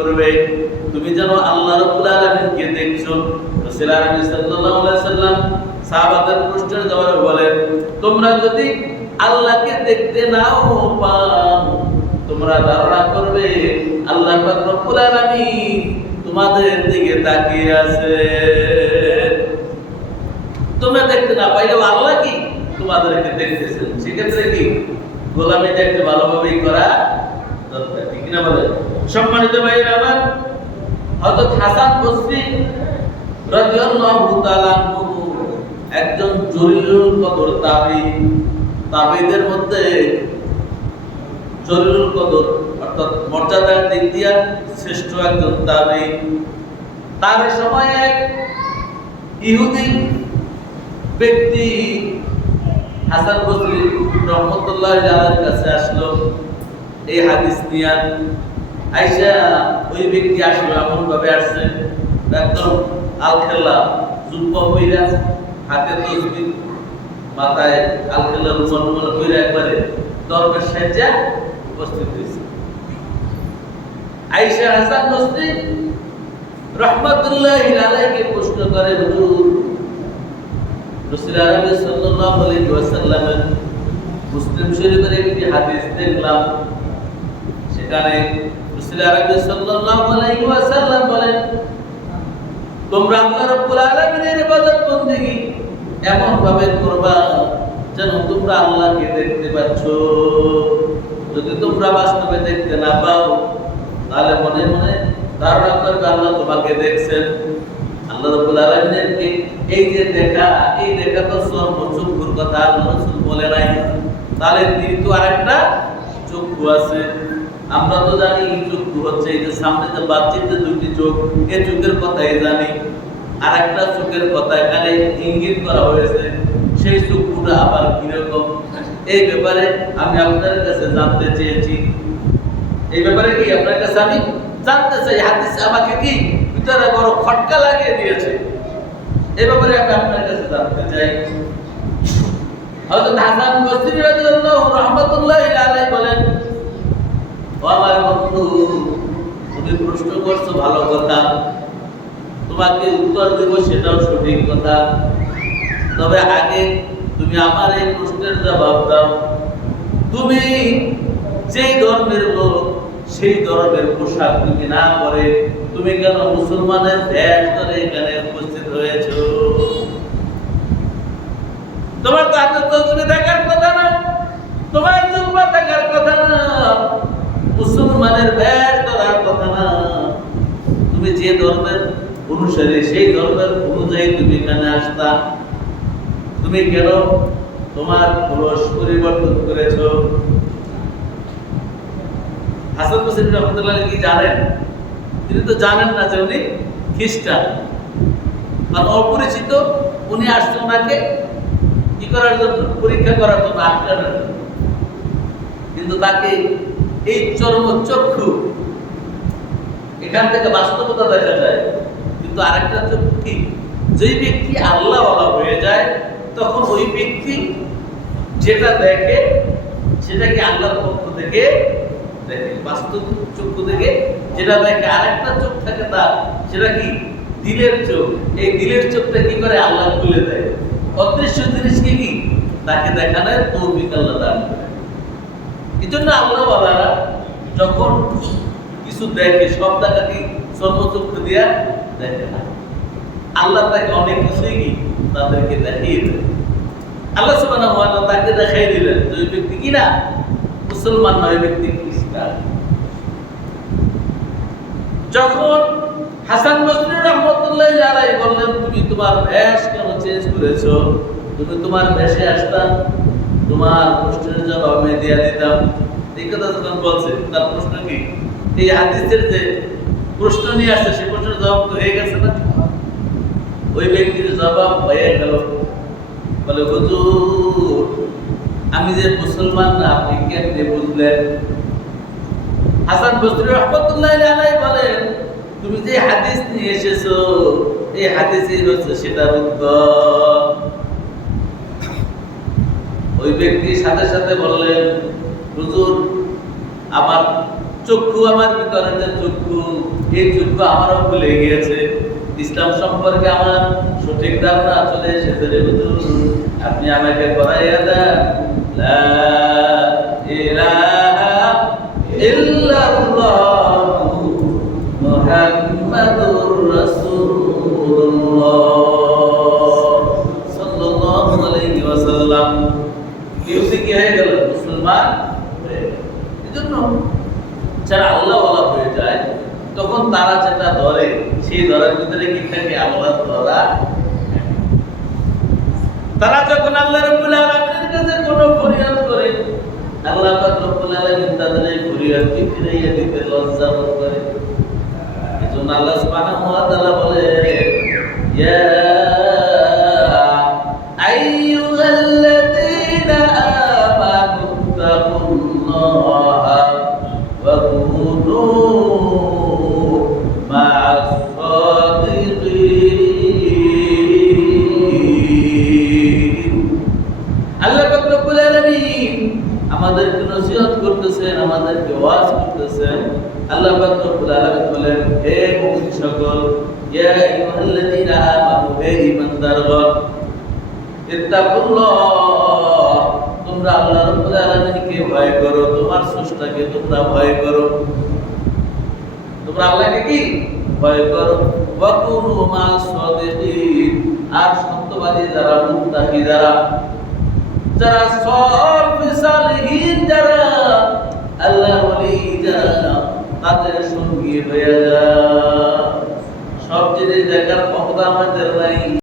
করবে? তুমি যেন আল্লাহ রাব্বুল আলামিনকে দেখছো। রাসূল আরবি সাল্লাল্লাহু আলাইহি সাল্লাম সাহাবাদের প্রশ্নের জবাবে বলেন, তোমরা যদি আল্লাহকে দেখতে নাও পাও, তোমরা ধারণা করবে আল্লাহ পাক রব্বুল আলামিন তোমাদের দিকে তাকিয়ে আছে। তোমরা দেখতে না পাইলেও আল্লাহ কি তোমাদেরকে দেখতেছেন। সেক্ষেত্রে কি গোলামিটা একটু ভালোভাবেই করা দরকার, ঠিক না বলে? সম্মানিত ভাইরা আমার, হযরত হাসান বসরি রাদিয়াল্লাহু তাআলা একজন জলিলুল কদর তাবী, তাবীদের মধ্যে জলিলুল কদর অর্থাৎ মর্যাদার দিক দিয়ে শ্রেষ্ঠ একজন তাবী। তার সময় এক ইহুদি ব্যক্তি হাসান বসরি রহমতুল্লাহ আলাইহির কাছে আসলো এই হাদিস নিয়ে। আয়েশা ওই ব্যক্তি আসলো এমন ভাবে আসছে, একদম আলখেল্লা জুব্বা পইরা, হাতে তসবিহ, মাথায় আলখেল্লা রুমাল পইরা একবারে দরবেশ সাজ্জা উপস্থিত হয়েছে। আয়েশা হাসান বসরি রহমতুল্লাহ আলাইহিকে প্রশ্ন করে, হুজুর, রাসূল আরবি সাল্লাল্লাহু আলাইহি ওয়াসাল্লামের মুসলিম শরীফের একটি হাদিস দেখলাম, সেখানে রাসূল আরবি সাল্লাল্লাহু আলাইহি ওয়াসাল্লাম বলেন, তোমরা আল্লাহ রাব্বুল আলামিনের ইবাদত বندگی এমন ভাবে করবা যেন তোমরা আল্লাহকে দেখতে পাচ্ছ। যদি তোমরা বাস্তবে দেখতে না পাও, তাহলে মনে মনে ধারণা করবে আল্লাহ তোমাকে দেখছেন। আল্লাহ রাব্বুল আলামিনের এই যে দেখা, এই দেখা তো চক্ষুর কথা আল্লাহ রাসূল বলে নাই, তাহলে তিনি তো আরেকটা চক্ষু আছে। আমরা তো জানি চক্ষু হচ্ছে এই যে সামনে যে বাচ্চার যে দুটি চোখ, এই চোখের কথাই জানি। আর একটা চোখের কথা এখানে ইঙ্গিত করা হয়েছে, সেই চক্ষুটা আবার কিরকম, এই ব্যাপারে আমি আপনার কাছে জানতে চেয়েছি। এই ব্যাপারে কি আপনার কাছে আমি জানতে চাই। হাদিস আমাকে কি ভিতরে বড় খটকা লাগিয়ে দিয়েছে, এই ব্যাপারে আমি আপনার কাছে জানতে চাই। হযরত হাসান বসরি রাদিয়াল্লাহু রাহমাতুল্লাহি আলাইহি বলেন, ও আমার বন্ধু, তুমি প্রশ্ন করছো ভালো কথা, তোমাকে উত্তর দেব সেটাও সঠিক কথা। তবে আগে তুমি আমার এই প্রশ্নের জবাব দাও, তুমি যেই ধর্মের লোক, সেই ধর্মের পোশাক তুমি না পরে তুমি কেন মুসলমানের বেশ ধরে এখানে উপস্থিত হয়েছো? তোমার তো হাতে তসবিহ থাকার কথা না, তোমার জুব্বা থাকার কথা না, মুসলমানের বেশ ধরার কথা না। তুমি যে ধর্মের অনুসারী, সেই ধর্মের অনুযায়ী তুমি এখানে আসতা, তুমি কেন তোমার খোলস পরিবর্তন করেছো? হাসান বসরি রহমতুল্লাহ কি জানেন? তিনি তো জানেন না যে উনি খ্রিস্টান, আর অপরিচিত। উনি আসছে ওনাকে কি করার জন্য, পরীক্ষা করার জন্য, আটকানোর জন্য। কিন্তু তাকে এই চর্মচক্ষু, এখান থেকে বাস্তবতা দেখা যায়। কিন্তু আরেকটা চক্ষু কি, যেই ব্যক্তি আল্লাহওয়ালা হয়ে যায় তখন ওই ব্যক্তি যেটা দেখে সেটাকে আল্লাহর পক্ষ থেকে দেখে, বাস্তব চক্ষু থেকে যেটা দেখে। আরেকটা চোখ থাকে তার, সেটা কি দিলের চোখ। এই দিলের চোখটা কি করে আল্লাহ খুলে দেয়, অদৃশ্য জিনিসকে কি তাকে দেখানোর তৌফিক আল্লাহ দান করে। এই জন্য আল্লাহওয়ালারা যখন কিছু দেখে, সব দেখা কি চর্মচক্ষু দিয়া দেখে না। আল্লাহ তাকে অনেক কিছুই কি তাদেরকে দেখিয়ে দেয়। আল্লাহ সুবহানাহু ওয়া তাআলা তাকে দেখাই দিলেন যে ওই ব্যক্তি কিনা মুসলমান নয়, ব্যক্তি খ্রিস্টান। যখন হাসান বসরি রাহমাতুল্লাহি আলাইহি বললেন, তুমি তোমার বেশ কেন চেঞ্জ করেছো? তুমি তোমার বেশে আসতা, তোমার প্রশ্নের জবাব আমি দিয়ে দিতাম। এই কথা যখন বলছে, তার প্রশ্ন কি? এই হাদিসের যে প্রশ্ন নিয়ে আসছে, সেই প্রশ্নের জবাব তো হয়ে গেছে না? ওই ব্যক্তির জবাব হয়ে গেল, বলে, হুজুর, আমি যে মুসলমান না আপনি কেমনে বুঝলেন? হাসান বসরি রাহমাতুল্লাহি আলাইহি বলেন, তুমি যে হাদিস নিয়ে এসেছো, এই হাদিসই হচ্ছে সেটার উত্তর। ওই ব্যক্তি সাথে সাথে বললেন, হুজুর, আমার চক্ষু আমার ভিতরে যে চক্ষু, এই চক্ষু আমারও খুলে গিয়েছে। ইসলাম সম্পর্কে আমার সঠিক ধারণা চলে এসেছে রে হুজুর, আপনি আমাকে করাইয়া দেন লা ইলাহা ইল্লাল্লাহু মুহাম্মাদুর রাসূলুল্লাহ সাল্লাল্লাহু আলাইহি ওয়াসাল্লাম। ইউসি কি হয়ে গেল? মুসলমান হয়ে গেল। এজন্য যারা আল্লাহওয়ালা হয়ে যায় তখন তারা যেটা ধরে সেই ধরার ভিতরে কি থাকে? আল্লাহর ধরা। তারা যখন আল্লাহ রাব্বুল আলামিনের কাছে কোনো ফরিয়াদ করে, আল্লাহ পাক রব্বুল আলামিন তাদের এই ফরিয়াদকে ফিরাইয়া দিতে লজ্জা বোধ করে। এজন্য আল্লাহ সুবহানাহু ওয়া তাআলা বলে, ইয়া আইয়ুহাল্লাযীনা আমানু তাকুল্লাহা ওয়া কুনু মা'আস সাদিকিন। আল্লাহ পাক রব্বুল আলামিন আমাদেরকে নসিহত করতেছেন, আমাদেরকে ওয়াজ করতেছেন। আল্লাহ পাক রব্বুল আলামিন বলেন, হে মুমিন সকল, ইয়া আইয়ুহাল্লাযীনা আমানু, হে ঈমানদারগণ, ইত্তাকুল্লাহ, তোমরা আল্লাহ রাব্বুল আলামিনকে ভয় করো, তোমার স্রষ্টাকে তোমরা ভয় করো। তোমরা আল্লাহকে কি ভয় করো। ওয়া কুনু মা'আস সাদিকিন, আর সত্যবাদী যারা, মুত্তাকি যারা, যারা সালিহিন, যারা আল্লাহর ওলি, যারা তাদের সঙ্গী হয়ে যায়। সব জিনিস দেখার ক্ষমতা আমাদের নাই।